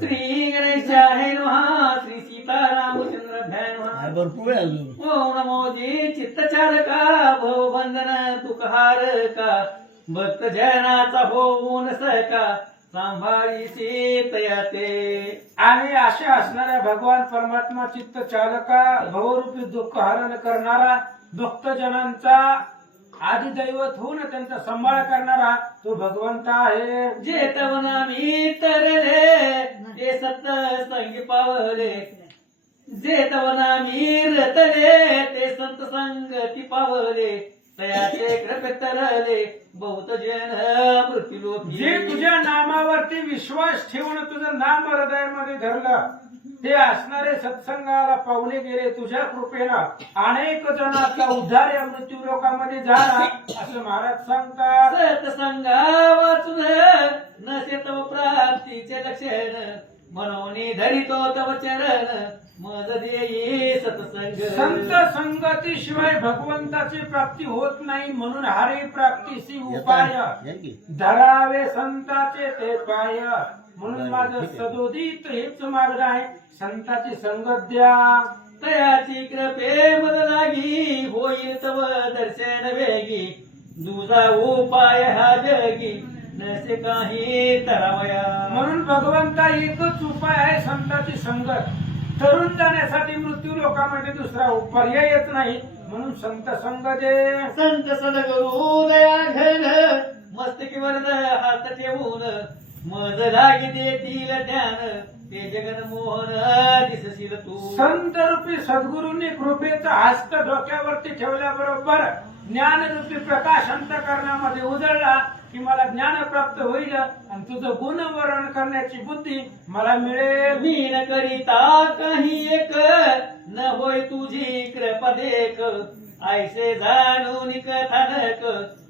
श्री गणेशाय नमः श्री नमः। आहे भरपूर आहे अजून. ओम नमो जी चित्तचारका भवबंधन तुकहारका भक्त जनाचा होऊन सका सांभाळी सीतया ते आणि अशा असणाऱ्या भगवान परमात्मा चित्त चालका भवरूपी दुःख हरण करणारा भक्तजनांचा आदिदैवत होऊन त्यांचा सांभाळ करणारा तो भगवंत आहे. जे तवना मी तरले ते सत संगी पावले जे तवना मी रतले ते संत संगती पावले तयाचे कृपे तरले बहुत जन मृत्यू लोकी जे तुझ्या नामावरती विश्वास ठेवून तुझं नाम हृदयामध्ये धरलं ते असणारे सत्संगाला पावले गेले तुझ्या कृपेनं अनेक जणांचा उद्धार या मृत्यू लोकांमध्ये झाला असं महाराज सांगतात. सत्संगा वाचून नसे तव प्राप्तीचे लक्षण म्हणून धरितो तव चरण मज देई सत्संग. संत संगतीशिवाय भगवंताची प्राप्ती होत नाही म्हणून हरे प्राप्तीशी उपाय. धरावे संताचे ते पाय. म्हणून माझं सदोदित हेच मार्ग आहे. संताची संगत द्या. तयाची कृपे मद लागी होईल तव दर्शन वेगी. दुजा उपाय हा जगी. नसे काही तरावया. म्हणून भगवंता एकच उपाय आहे संताची संगत. तरुण जाण्यासाठी मृत्यू लोकांमध्ये दुसरा पर्याय येत नाही. म्हणून संत संग दे संत सदगुरु दया घन. मस्तकी वरद हात ठेवून मज लागी देतील ज्ञान ते जगन मोहन दिसशील तू. संत रूपी सद्गुरूंनी कृपेचा हस्त डोक्यावरती ठेवल्याबरोबर ज्ञानरूपी प्रकाश अंतकरणामध्ये उजळला की मला ज्ञान प्राप्त होईल आणि तुझं गुणवर्णन करण्याची बुद्धी मला मिळेल. मी न करिता काही एक न होय तुझी कृपा देख. ऐसे जाणून कथानक.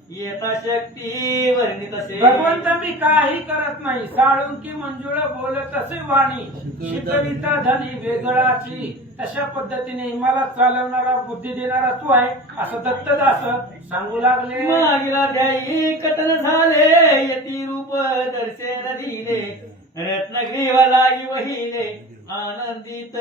येता शक्ती वर्णित असे. भगवंत मी काही करत नाही. साळुंकी मंजुळ बोलत असे वाणी. शिकविता. धनी वेगळाची. अशा पद्धतीने मला चालवणारा बुद्धी देणारा तू आहे. असं दत्तदास सांगू लागले. मागिला द्याई कथन झाले. यती रूप दर्शन दिले. रत्नग्रीवा लागी वहिले. आनंदित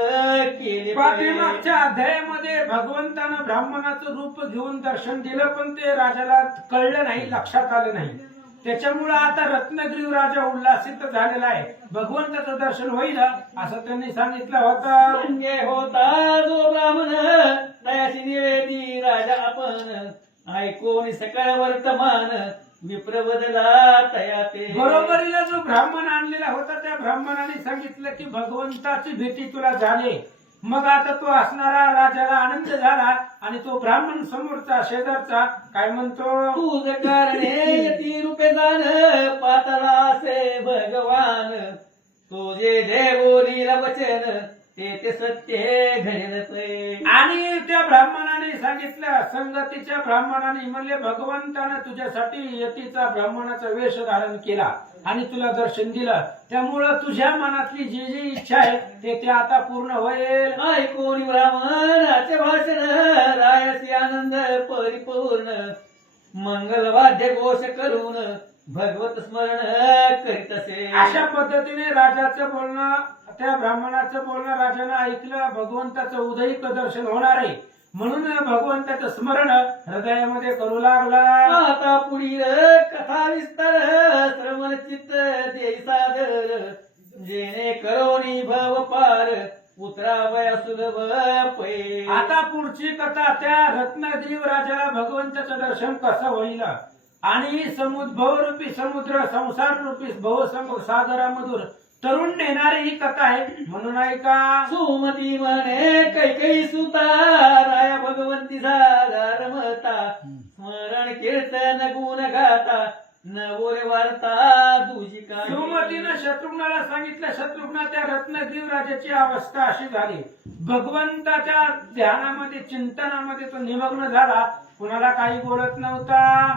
केले पाठीमागच्या अध्यायामध्ये भगवंतानं ब्राह्मणाचं रूप घेऊन दर्शन दिलं पण ते राजाला कळलं नाही लक्षात आलं नाही. त्याच्यामुळं आता रत्नगिरी राजा उल्हासित झालेला आहे. भगवंताचं दर्शन होईल असं त्यांनी सांगितलं होतं. म्हणजे होता जो ब्राह्मण तयाशी निवेदी राजा आपण. ऐकून सकळ वर्तमान विप्रबदला तया ते बरोबरीला जो ब्राह्मण आणलेला होता त्या ब्राह्मणाने सांगितलं की भगवंताची भेटी तुला झाली. मग आता तो असणारा राजाला आनंद झाला आणि तो ब्राह्मण समोरचा शेजारचा काय म्हणतो? तुझ कारणे यती रूपे जाण पातळा असे भगवान तुझे देवोलीला वचन ते ते सत्य घडते आणि त्या ब्राह्मणाने सांगितलं संगतीच्या ब्राह्मणाने म्हणले भगवंतानं तुझ्यासाठी यतीचा ब्राह्मणाचा वेश धारण केला आणि तुला दर्शन दिलं. त्यामुळं तुझ्या मनातली जी जी इच्छा आहे ते ते आता पूर्ण होईल. ऐकून ब्राह्मणाचे भाषण रायसी आनंद परिपूर्ण. मंगलवाद्य घोष करून भगवत स्मरण करीत असे. अशा पद्धतीने राजाचं बोलणं त्या ब्राह्मणाचं बोलणं राजानं ऐकलं भगवंताचं उदयिक दर्शन होणार आहे. म्हणून भगवंताचं स्मरण हृदयामध्ये करू लागला. आता पुढील कथा विस्तार श्रवण चित्त सादर जेणे करोनी भव पार उतरावया सुलभ पै आता पुढची कथा त्या रत्नदेव राजाला भगवंताचं दर्शन कसं होईल? आणि समुद्भव रूपी समुद्र संसार रूपी भवसम सागरामधून तरुण नेणारी ही कथा आहे. म्हणून ऐका सुमती म्हणे कैकई सुता राया भगवंती झाला रमता स्मरण कीर्तन गुण गाता न बोले वार्ता दुजी का सुमतीनं शत्रुघ्नाला सांगितलं शत्रुघ्न त्या रत्नदेव राजाची अवस्था अशी झाली. भगवंताच्या ध्यानामध्ये चिंतनामध्ये तो निमग्न झाला. कुणाला काही बोलत नव्हता.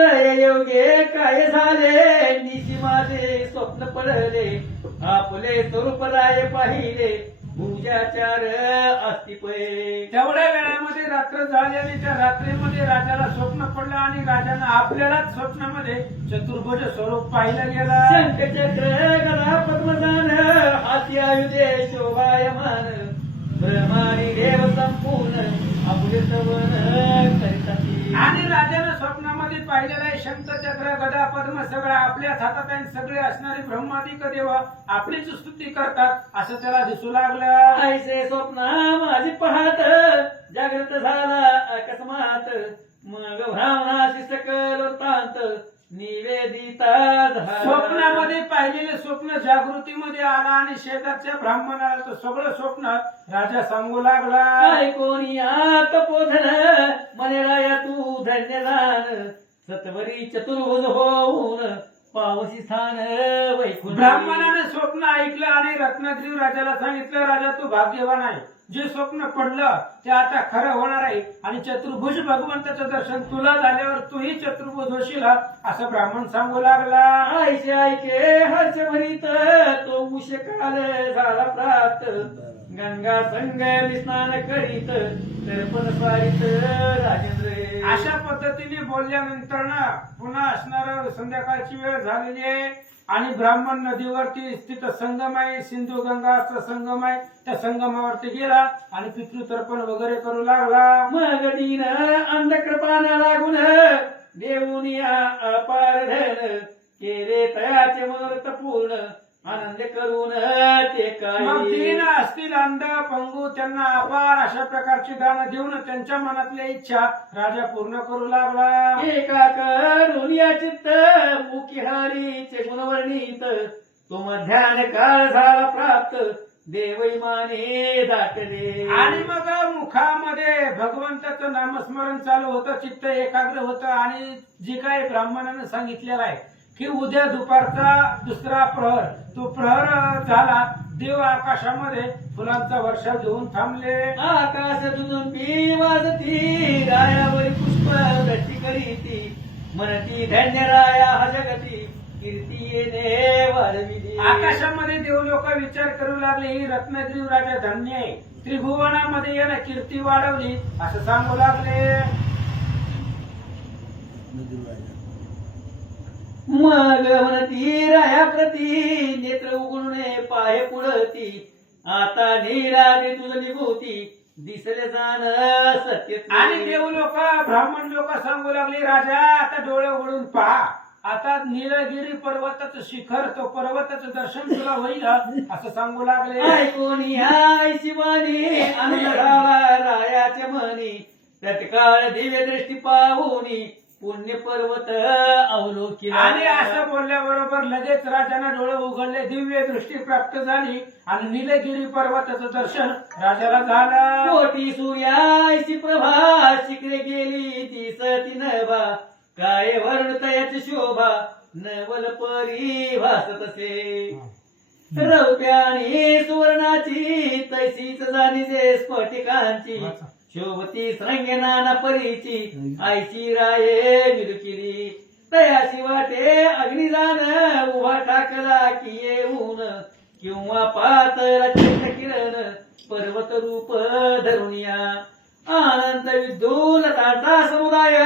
तळे योगे काय झाले? निशी माझे स्वप्न पडले. आपले स्वरूप राय पाहिले. भुजाचार अस्तिपय. तेवढ्या वेळामध्ये रात्र झाली आणि त्या रात्रीमध्ये राजाला स्वप्न पडलं आणि राजानं आपल्यालाच स्वप्नामध्ये चतुर्भुज स्वरूप पाहिलं गेलं. शंखचक्र गदा पद्मदान हाती आयुधे शोभायमान. ब्रह्मानी देव संपूर्ण आपले सवन करिताती आणि राजानं स्वप्नामध्ये पाहिलेलं आहे शंखचक्र गदा पद्म सगळं आपल्याच हातात आहे सगळे असणारे ब्रह्मादिक देव आपलीच स्तुती करतात असं त्याला दिसू लागलं. ऐसे स्वप्न माझी पाहत जागृत झाला अकस्मात. मग भ्रामणाशी सकल वृत्तांत निवेदिता झाला. स्वप्नामध्ये पाहिलेलं स्वप्न जागृतीमध्ये आला आणि शेजारच्या ब्राह्मणाला तो सगळं स्वप्न राजा सांगू लागला. काय कोणी आत पोधन मने राया तू धन्य झान सत्वरी चतुर्भुज होऊन पावसी स्थान वैकुंठ. ब्राह्मणाने स्वप्न ऐकलं आणि रत्नागिरी राजाला सांगितलं राजा तू भाग्यवान आहे. जे स्वप्न पडलं ते आता खरं होणार आहे. आणि चतुर्भुज भगवंताचं दर्शन तुला झाल्यावर तूही चतुर्भुज होशील असं ब्राह्मण सांगू लागला. आयशे ऐके हर्ष भरीत तो उश काल झाला प्राप्त. गंगा संग स्नान करीत दर्पण स्वारित राजेंद्र. अशा पद्धतीने बोलल्यानंतर ना पुन्हा असणार संध्याकाळची वेळ झालेली आहे. आणि ब्राह्मण नदीवरती तिथं संगम आहे सिंधू गंगाचा संगम आहे त्या संगमावरती गेला आणि पितृतर्पण वगैरे करू लागला. मग दिन अंधकृपाना लागून देऊनिया अपार धन केले तयाचे मुहूर्त पूर्ण. आनंद करून ते मग तीन असतील अंध पंगू त्यांना अपार अशा प्रकारची दानं देऊन त्यांच्या मनातल्या इच्छा राजा पूर्ण करू लागला. एका करून या चित्त मुखी हरीचे गुणवर्णित. तो मध्यान काळ झाला प्राप्त देवैमाने दाटले. आणि मग मुखामध्ये भगवंताचं नामस्मरण चालू होतं चित्त एकाग्र होतं आणि जे काही ब्राह्मणानं सांगितलेलं आहे की उद्या दुपारचा दुसरा प्रहर तो प्रहर झाला देव आकाशामध्ये फुलांचा वर्षा घेऊन थांबले. आकाश दुदुंबी वाजती रायावरी पुष्प दट्टी करीती मनती धन्य राया हा जगती कीर्ती येणे वाढविली आकाशामध्ये देव लोक विचार करू लागले ही रत्नगिरी राजा धन्य आहे. त्रिभुवनामध्ये यानं कीर्ती वाढवली असं सांगू लागले. मग म्हणती राया प्रती नेत्र उघडणे पाय पुढती. आता नीराने तुझ निभूती दिसले जाण सत्य आणि देव लोक ब्राह्मण लोक सांगू लागले राजा आता डोळे उघडून पहा. आता निलगिरी पर्वताचं शिखर तो पर्वताचं दर्शन तुला होईल असं सांगू लागले. ऐकून या शिवानी झाला रायाच्या मनी. तत्काळ दिव्य दृष्टी पाहुनी पुण्य पर्वत अवलोकिला. आणि असं बोलल्याबरोबर लगेच राजाला डोळे उघडले दिव्य दृष्टी प्राप्त झाली आणि निलगिरी पर्वताचं दर्शन राजाला झालं. कोटी सूर्याची प्रभा शिकले गेली दिसती नभा. काय वर्ण तयाची शोभा नवल परी भासत असे रौप्याने सुवर्णाची तैसीच जाणीचे स्फटिकांची. शोभती संगे नाना परीची आईची राये मिलकिरी तयाशी वाटे अग्निदान उभा टाकला की येऊन किंवा पातळ किरण पर्वत रूप धरुनिया. आनंद विद्युल ताटा समुदाय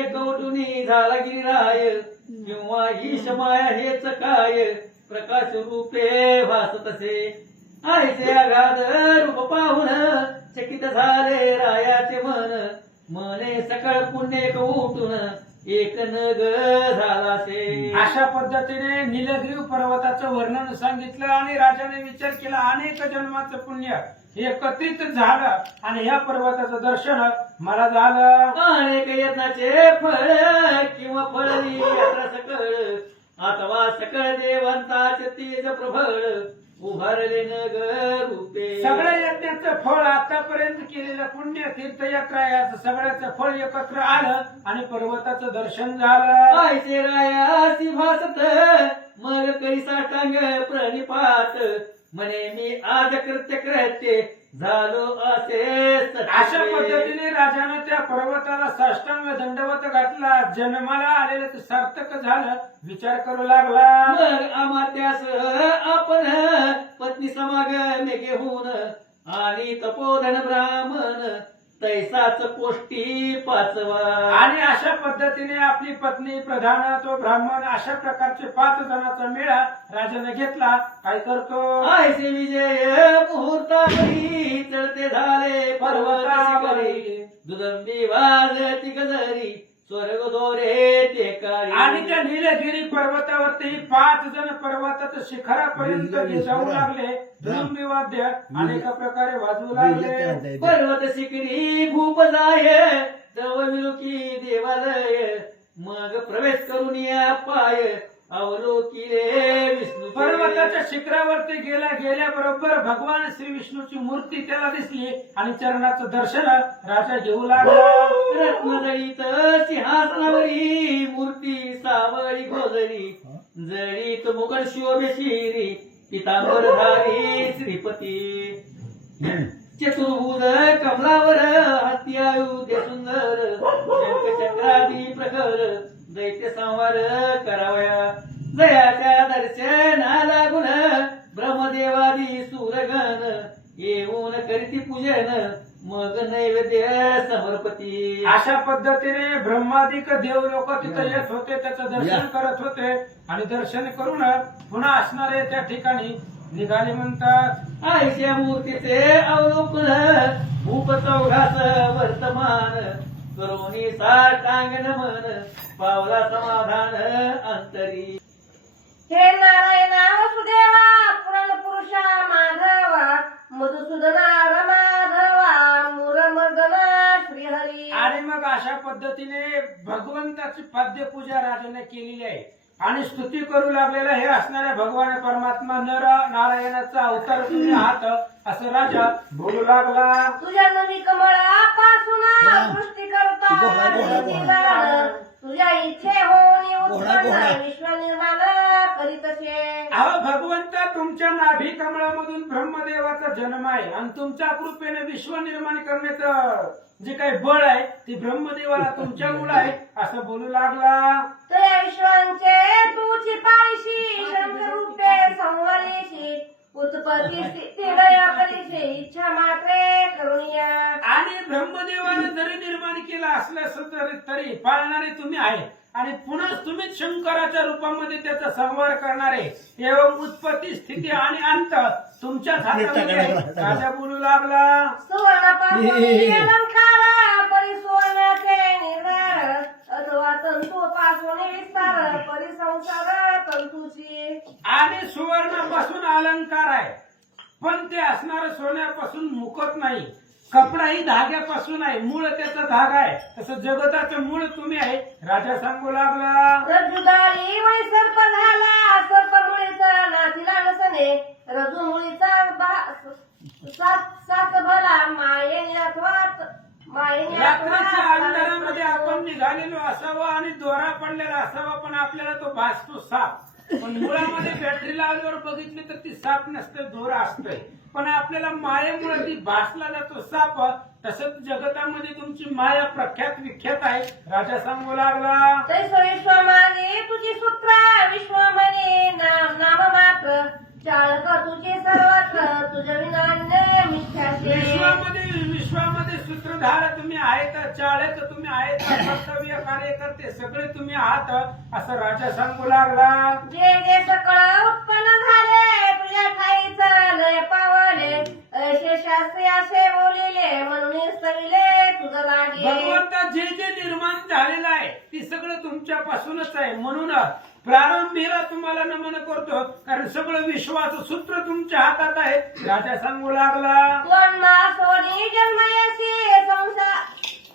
एक उठुनी झाला गिरिराय. किंवा ईश माया हेच काय प्रकाश रूपे भासत असे. आयचे अगाध रूप पाहून चकित झाले रायाचे मन. मने सकळ पुण्य एक उठून एक नग झालासे. अशा पद्धतीने निलगिरी पर्वताचं वर्णन सांगितलं आणि राजाने विचार केला अनेक जन्माचं पुण्य एकत्रित झालं आणि या पर्वताचं दर्शन मला झालं. अनेक यत्नाचे फळ किंवा फळी सकळ अथवा सकळ देवंताचे तेज प्रबळ. उभारले नग रूपे सगळ्या यज्ञाचं फळ आतापर्यंत केलेलं पुण्य तीर्थयात्रा याचं सगळ्याचं फळ एकत्र आलं आणि पर्वताचं दर्शन झालं. आयचे रायासी भासत मग करी साष्टांग प्रणिपात. म्हणे मी आज कृत्य कृत्य झालो असे. अशा पद्धतीने राजानं त्या पर्वताला साष्टांग दंडवत घातला. जन्माला आलेलं ते सार्थक झालं. विचार करू लागला. मग अमात्यास आपण पत्नी समागम घेऊन आणि तपोधन ब्राह्मण तैसाच कोष्टी पाचवा. आणि अशा पद्धतीने आपली पत्नी प्रधान तो ब्राह्मण अशा प्रकारचे पाच जणांचा मेळा राजाने घेतला. काय करतो? आयसे विजय मुहूर्तावरी चढते झाले. पर्वत दुदंबी वाजती गजरी. स्वर्ग दोरे ते काळी. आणि त्या निलगिरी पर्वतावरती पाच जण पर्वताच्या शिखरापर्यंत जाऊ लागले. दुरुंबी वाद्य अनेक प्रकारे वाजवू लागले. पर्वत शिखरी भूप जाय जवळ विलुकी देवालय. मग प्रवेश करून या पाय अवलोकिले विष्णू शिखरावरती गेल्या गेल्याबरोबर भगवान श्री विष्णूची मूर्ती त्याला दिसली आणि चरणाचं दर्शन राजा घेऊ लागला. रत्नजळीत सिंहासनावरी मूर्ती सावळी गोजरी जळीत मुकट शोभे शिरी पितांबरधारी श्रीपती. चतुर्भुज कमलावर हस्ती आयुध्य सुंदर शंख चक्रादी प्रखर दैत्य संवार करावया. जयाच्या दर्शनाला गुण ब्रह्मदेवादी सुरगण येऊन करीती पूजन मग नैवेद्य समर्पती. अशा पद्धतीने ब्रह्मादिक देव लोक तिथे येत होते त्याचं दर्शन करत होते आणि दर्शन करून पुन्हा असणारे त्या ठिकाणी निघाले म्हणतात. आईच्या मूर्तीचे अवलोकन भूप चौघास वर्तमान करोनी साष्टांग नमन पावला समाधान अंतरी. हे नारायणा वसुदेवा पुराण पुरुषा माधवा मधुसूदना रमाधवा मुरमर्दना श्रीहरी. आणि मग अशा पद्धतीने भगवंताची पाद्यपूजा राजाने केलेली आहे. आणि स्तुती करू लागलेला हे असणाऱ्या भगवान परमात्मा नर नारायणाचा अवतार तुम्ही आहात असं राजा बोलू लागला. तुझ्या नवी कमळापासून सृष्टी करता तुझ्या इच्छे होऊन घोडा, विश्व निर्माण करीतसे अहो भगवंता तुमच्या नाभी कमळामधून ब्रह्मदेवाचा जन्म आहे आणि तुमच्या कृपेने विश्व निर्माण करण्याचं जे काही बळ आहे ते ब्रह्मदेवाला तुमच्या मुळे आहे असं बोलू लागला. तुझ्या विश्वांचे तुझी पायशी शंकर रूपे संवरीशी उत्पत्ती स्थिती लय करीशी इच्छा मात्रे करुणिया। आणि ब्रह्मदेवानं जरी निर्माण केलं असल्यास तरी तरी पाळणारे तुम्ही आहे. आणि पुन्हा तुम्हीच शंकराच्या रूपामध्ये त्याचा संहार करणारे एवं उत्पत्ती स्थिती आणि अंत तुमच्याच हातामध्ये. राजा बोलू लागला. अलंकार परिसुवर्णाचे निर्धार अथवा तंतूपासून विस्तार परिसंसार तंतूची. आणि सुवर्णापासून अलंकार आहे. पण ते असणार सोन्यापासून मुकत नाही. कपडाही धाग्यापासून आहे. मूळ त्याचा धागा आहे. तसं जगताचं मूळ तुम्ही आहे. राजा सांगू लागला. रज्जुदारी वळी सर्प झाला. सर्प मुळीचा नातीला नसणे. रजू मुळीचा भा- सात सात भला मायेने अथवा रात्रीच्या अंधारामध्ये आपण निघालेलो असावा आणि दोरा पडलेला असावा पण आपल्याला तो भासतो साप. पण मुळामध्ये बॅटरी लावल्यावर बघितली तर ती साप नसते दोरा असतोय. पण आपल्याला मायेमुळे ती भासला जातो साप. तसंच जगतामध्ये तुमची माया प्रख्यात विख्यात आहे. राजा सांगू लागला. तुझी सूत्र विश्वमने नाम नाम सूत्रधार तुम्ही आहेत चाळक तुम्ही आहेत कर्तव्य कार्यकर्ते सगळे तुम्ही आहात असं राजा सांगू लागला. जे जे सकळ उत्पन्न झाले तुझ्या ठाईच लय पावले. असे शास्त्री असे बोलिले म्हणून सविले तुझ लागे भगवंता जे जे निर्माण झालेलं आहे ते सगळं तुमच्यापासूनच आहे. म्हणून प्रारंभीला तुम्हाला नमन करतो. कारण सगळं विश्वाचं सूत्र तुमच्या हातात आहे. राजा सांगू लागला. जन्मयसी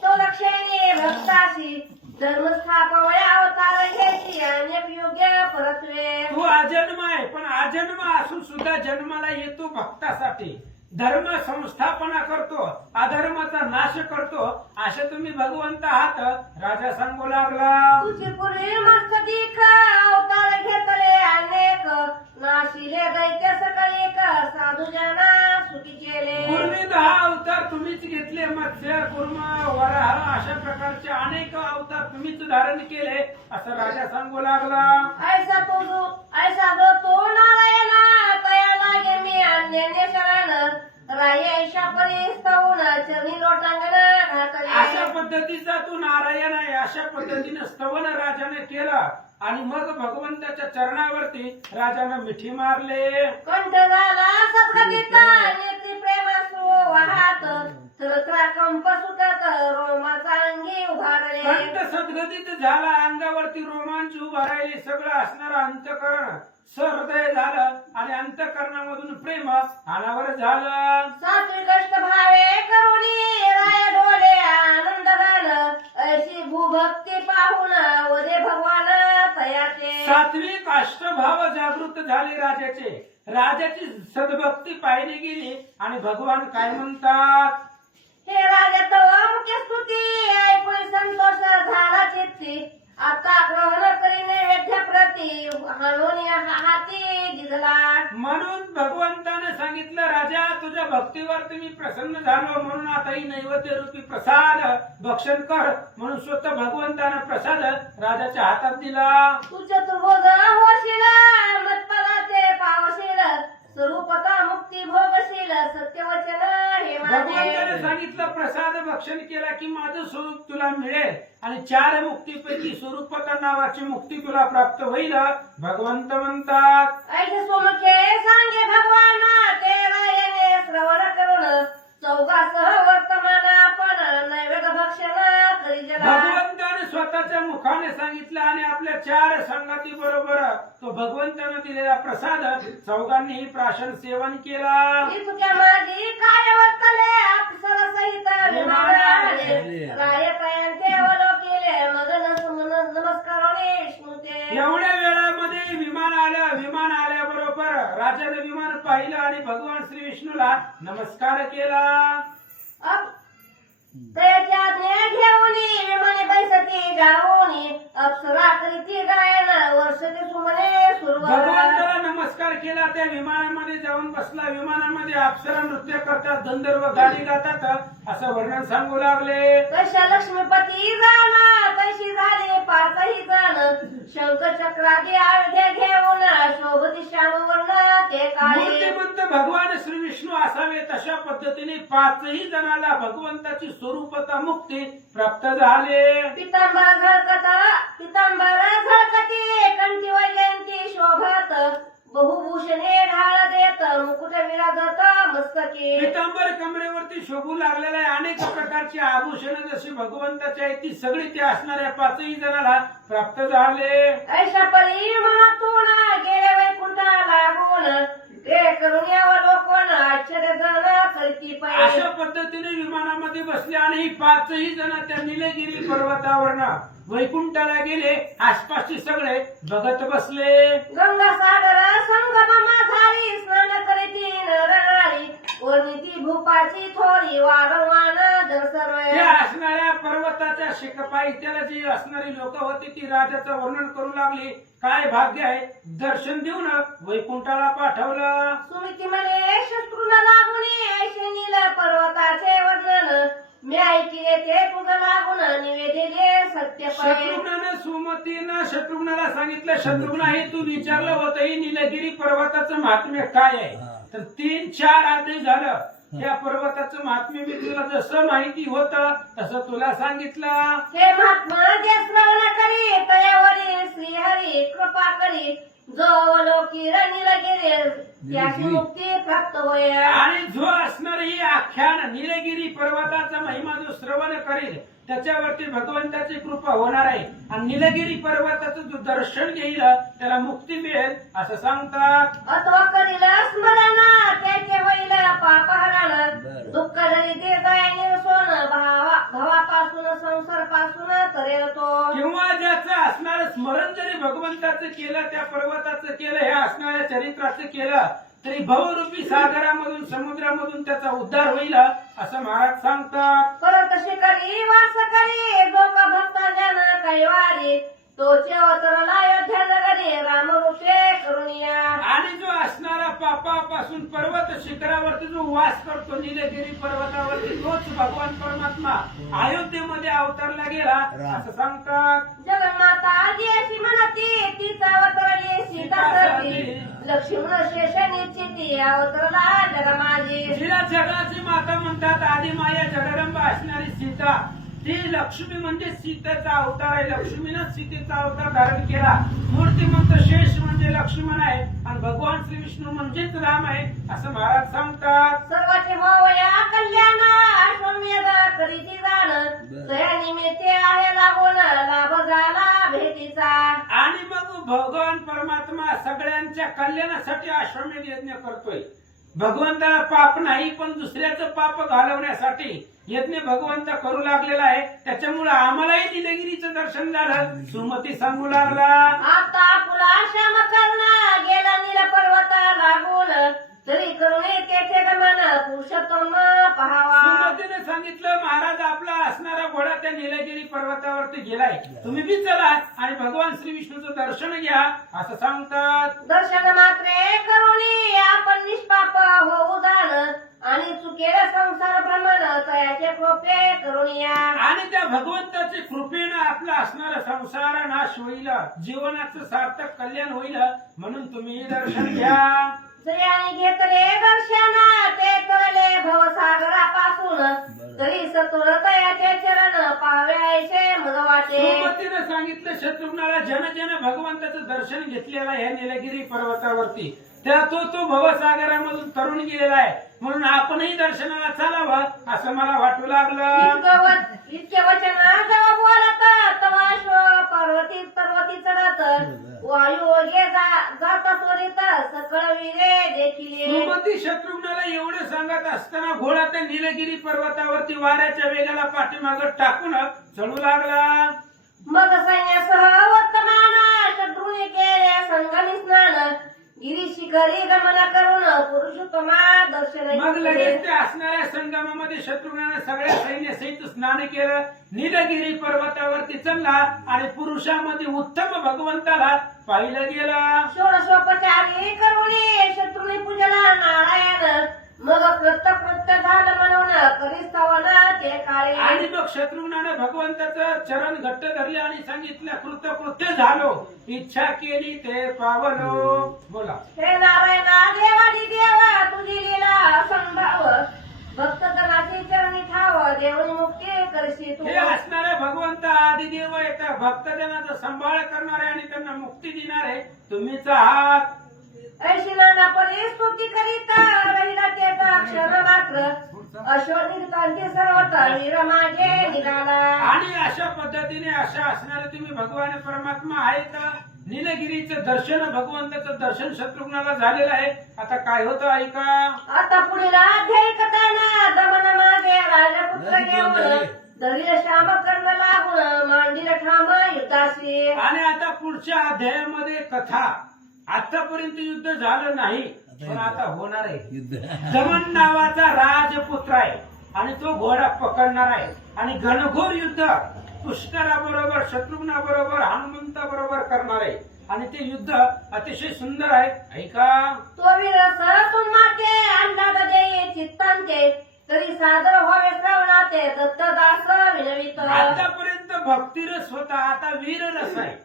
तो लक्षणे भक्ताशी धर्म स्थापवया अवतार घ्यायची अनेक योग्य परत्वे. तू अजन्म आहे पण अजन्म असून सुद्धा जन्माला येतो भक्तासाठी. धर्म संस्थापना करतो अधर्माचा नाश करतो असे तुम्ही भगवंत आहात. राजा सांगू लागला. तुझी पूर्वी अवतार घेतले अनेक. नाशिले दैत्य सकळी साधू जना सुखी केले. पूर्वी दहा अवतार तुम्हीच घेतले मत्स्य कुर्म वराह अशा प्रकारचे अनेक अवतार तुम्हीच धारण केले असं राजा सांगू लागला. ऐसा तो अशा पद्धतीचा तू नारायण आहे. अशा पद्धतीने स्तवन राजाने केला. आणि मग भगवंताच्या चरणावरती राजानं मिठी मारले. कंठ झाला सद्गतीचा वाहत थरथरा कंप सुटत रोमाचा अंगी उभारले. कंठ सद्गतीत झाला अंगावरती रोमांच उभा राहिले सगळं असणारं अंतकरण. सहृदय झालं आणि अंतकरणामधून प्रेम अनावर झालं. सात्विक कष्ट भावे करुणी राय डोले आनंद गान अशी भूभक्ती पाहून वदे भगवान तयाचे. सात्विक अष्टभाव जागृत झाले राजाचे. राजाची सद्भक्ती पाहिली गेली आणि भगवान काय म्हणतात? हे राजा तव मुख्य स्तुती ऐकून संतोष झाला चित्ती. आता ग्रहण करी नैवेद्य प्रती हणून हाती दिसला. म्हणून भगवंताने सांगितलं राजा तुझ्या भक्तीवरती मी प्रसन्न झालो म्हणून आता ही नैवेद्य रूपी प्रसाद भक्षण कर. म्हणून स्वतः भगवंताने प्रसाद राजाच्या हातात दिला. तू चतुर्भुज होशील पावशील स्वरूपता मुक्ती भोगशील सत्यवचन हे भगवंताने सांगितलं प्रसाद भक्षण केला की माझं स्वरूप तुला मिळेल. आणि चार मुक्तीपैकी स्वरूपता नावाची मुक्ती तुला प्राप्त होईल भगवंत म्हणतात. ऐसे सुमुखे सांगे भगवान ते रायने श्रवण करून चौघासह वर्तमान आपण नैवेद्य भक्षण जला भगवंताने स्वतःच्या मुखाने सांगितलं आणि आपल्या चार संगती बरोबर तो भगवंताने दिलेला प्रसाद चौघांनीही प्राशन सेवन केला. इतक्या माझी काय वर्तले अप्सरा सहित विमान आले मग नमस्काराने स्मृते एवढ्या वेळामध्ये विमान आलं विमान आल्याबरोबर राजाने विमान पाहिलं आणि भगवान श्री विष्णूला नमस्कार केला. अप त्याच्या आज्ञा घेऊन विमाने बैसती जाऊन अप्सरा करीती गायन वर्षते सुमने सुरुवात. भगवंताला नमस्कार केला त्या विमानामध्ये जाऊन बसला. विमानामध्ये अप्सरा नृत्य करतात गंधर्व गाणी गातात. असं वर्णन सांगू लागले. कशा लक्ष्मीपती झाला? कशी झाले? पाचही जण. शंख चक्रादी आयुधे घेऊन शोभती श्याम वर्ण ते काळे मूर्तिमंत भगवान श्री विष्णू असावे तशा पद्धतीने पाचही जणाला भगवंताची स्वरूपता मुक्ती प्राप्त झाले. पितांबर झळकत पितांबर झळकती कंठी वैजयंती शोभत बहुभूषणे ढाळ देत मुकुट विराजत मस्तकी. पितांबर कमरेवरती शोभू लागलेले आहे अनेक प्रकारची आभूषणं जशी भगवंताची आहेत ती सगळी ते असणाऱ्या पाचही जणाला प्राप्त झाले. ऐशा परी मनातून गेले वैकुंठा लागून? ते करून यावं लोकवन आश्चर्य करीती अशा पाहिजे पद्धतीने विमानामध्ये बसले आणि ही पाचही जण त्या निलगिरी पर्वतावरनं वैकुंठाला गेले. आसपासचे सगळे बघत बसले. गंगा सागर संगमा झाली पर्वताच्या शिकपाई त्याला जी असणारी लोक होती ती राजाचं वर्णन करू लागली. काय भाग्य आहे? दर्शन देऊन वैकुंठाला पाठवलं. सुमिती म्हणे शत्रूला लागून ऐशे नील पर्वताचे वर्णन. मी ऐकिले ते तुझं लागून निवेदिले सत्य शत्रुघ्नानं सुमतीनं शत्रुघ्नाला सांगितलं शत्रुघ्न हे तू विचारलं होतं ही निलगिरी पर्वताचं महात्म्य काय आहे? तर तीन चार आधी झालं. त्या पर्वताचं महात्म्य मी तुला जसं माहिती होतं तसं तुला सांगितलं. हे महात्मा जे श्रवण करी तयावरी श्रीहरी कृपा करी जो अवलोकी नीलगिरी त्याची मुक्ती प्राप्त होय आणि जो असणार ही आख्यान निलगिरी पर्वताचा महिमा जो श्रवण करेल त्याच्यावरती भगवंताची कृपा होणार आहे. आणि निलगिरी पर्वताचं जो दर्शन घेईल त्याला मुक्ती मिळेल असं सांगतात. अथवा करील स्मरण त्याचे होईल पापहरण. दुःख जरी ते जाय सोन भावा भावापासून संसारपासून करेल तो. किंवा ज्याचं असणार स्मरण जरी भगवंताचं केलं त्या पर्वताचं केलं हे असणाऱ्या चरित्राचं केलं तरी भवरूपी सागरामधून समुद्रामधून त्याचा उद्धार होईल असं महाराज सांगतात. परत शिकारी वास करी जो का भक्त जन कैवारी तोचे अवतरला अयोध्या नगरी रामवृक्षे करुणिया आणि जो असणारा पापापासून पर्वत शिखरावरती जो वास करतो निलगिरी पर्वतावरती तोच भगवान परमात्मा अयोध्येमध्ये अवतरला गेला असं सांगतात. जी अशी म्हणती तीच अवतरली सीता सती लक्ष्मण शेष निश्चिती अवतरला जग माझी. जिला जगाची माता म्हणतात आधी माया जगदंबा असणारी सीता. ती लक्ष्मी म्हणजे सीतेचा अवतार आहे. लक्ष्मीनं सीतेचा अवतार धारण केला. मूर्तिमंत शेष म्हणजे लक्ष्मण आहे. आणि भगवान श्री विष्णू म्हणजेच राम आहे असं महाराज सांगतात. अश्वमेध करीती जाण? तया निमित्ते आहे लागून लाभ झाला भेटीचा. आणि मग भगवान परमात्मा सगळ्यांच्या कल्याणासाठी अश्वमेध यज्ञ करतोय. भगवंताला पाप नाही पण दुसऱ्याचं पाप घालवण्यासाठी यज्ञ भगवंत करू लागलेला आहे. त्याच्यामुळे आम्हालाही निलगिरीचं दर्शन झालं. सुमती सांगू लागला. आता पुला श्याम करणा गेला नील पर्वत लागून. तरी करुणे तेथे गमन पुरुषोत्तम पहावा. सुमतीने सांगितलं महाराज आपला असणारा घोडा त्या निलगिरी पर्वतावरती गेलाय. तुम्ही बी चला आणि भगवान श्री विष्णूचं दर्शन घ्या असं सांगतात. दर्शन मात्रे करुणी आपण निष्पाप होऊ जाण आणि चुकेल संसार भ्रमण तयाचे कृपे करुणिया आणि त्या भगवंताच्या कृपेनं आपला असणारा संसार नाश होईल जीवनाचं सार्थक कल्याण होईल म्हणून तुम्ही दर्शन घ्या. स्त्रियांनी घेतले दर्शन ते तरले भवसागरापासून तरी सतुरतयाचे चरण पाव्याचे मग वाटे सांगितलं शत्रुघ्नाला जन जन भगवंताचं दर्शन घेतलेलं आहे निलगिरी पर्वतावरती. त्या तो तो भवसागरामधून तरुण गेलेला आहे. म्हणून आपणही दर्शनाला चालावं असं मला वाटू लागलं. इतकं व- इतके वचन जेव्हा बोलत तवा पर्वती पर्वती चढत वायू ओगे जा- जात त्वरित सकळ विरे देखील. सुमती शत्रुघ्नाला एवढं सांगत असताना घोडा त्या निलगिरी पर्वतावरती वाऱ्याच्या वेगाला पाठीमागं टाकून चढू लागला. मग सैन्यासह वर्तमान शत्रूने केले संगणी स्नान. गिरी शिखरी गमन करून पुरुषोत्तमा मग लगेच त्या असणाऱ्या संगमामध्ये शत्रुघ्नाने सगळ्या सैन्यासहित स्नान केलं निलगिरी पर्वतावरती चढला आणि पुरुषामध्ये उत्तम भगवंताला पाहिलं गेलं. षोडशोपचारी करुणी शत्रुने पूजला नारायण. मग कृत कृत्य झालं म्हणून करी स्तवन ते काळे. आणि मग शत्रुघ्नाने भगवंताचं चरण घट्ट धरले आणि सांगितलं कृतकृत्य झालो. इच्छा केली ते पावलो. बोला. हे नारायणा देवादी देवा तुझी लीला संभाव भक्त जनाची चरणी ठाव देवनी मुक्ती करशी तू. हे असणारे भगवंत आदिदेव येतात भक्तजनाचा सांभाळ करणारे आणि त्यांना मुक्ती देणारे. तुम्हीच आहात. ऐशी नानापणे स्तुती करीत अश्वनिर्तांची सर्व तळवीर मागे निघाला आणि अशा पद्धतीने अशा असणारे तुम्ही भगवान परमात्मा आहेत. निलगिरीचं दर्शन भगवंताचं दर्शन शत्रुघ्नाला झालेलं आहे. आता काय होतं ऐका? आता पुढील अध्याय कथाना दमन मागे राजपुत्र घेऊन दरिय श्याम कर्ण लागून मांडील ठाम युद्धाशी आणि आता पुढच्या अध्यायामध्ये कथा. आतापर्यंत युद्ध झालं नाही. पण आता होणार आहे. दमन नावाचा राजपुत्र आहे आणि तो घोडा पकडणार आहे. आणि घनघोर युद्ध पुष्कराबरोबर शत्रुघ्नाबरोबर हनुमंता बरोबर करणार आहे. आणि ते युद्ध अतिशय सुंदर आहे. ऐका. तो विरस तुम्हाचे अंदाज चित्तांचे तरी सादर व्हावे श्रवणाचे दत्तदास विनवित आतापर्यंत भक्तिरस होता आता वीररस आहे.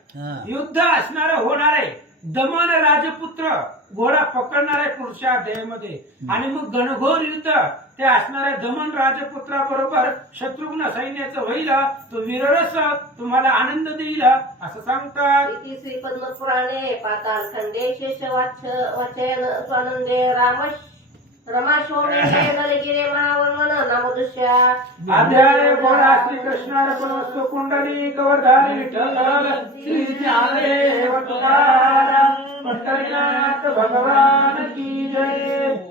युद्ध असणार होणार आहे. दमन राजपुत्र घोडा पकडणार आहे पुढच्या अध्यायामध्ये आणि मग घनघोर युद्ध ते असणाऱ्या दमन राजपुत्राबरोबर शत्रुघ्न सैन्याचं होईल तो वीररस तुम्हाला आनंद देईल असं सांगतात इति श्री पद्मपुराणे पाताल खंडे शेष वचन स्वानंदे राम रमाशोमे नलगिरे महावर्मन नामदुष्या अध्याय गोडा श्री कृष्णार्पण वस्तू कुंडली कवरधारी विठ्ठल श्री भगवान की जय।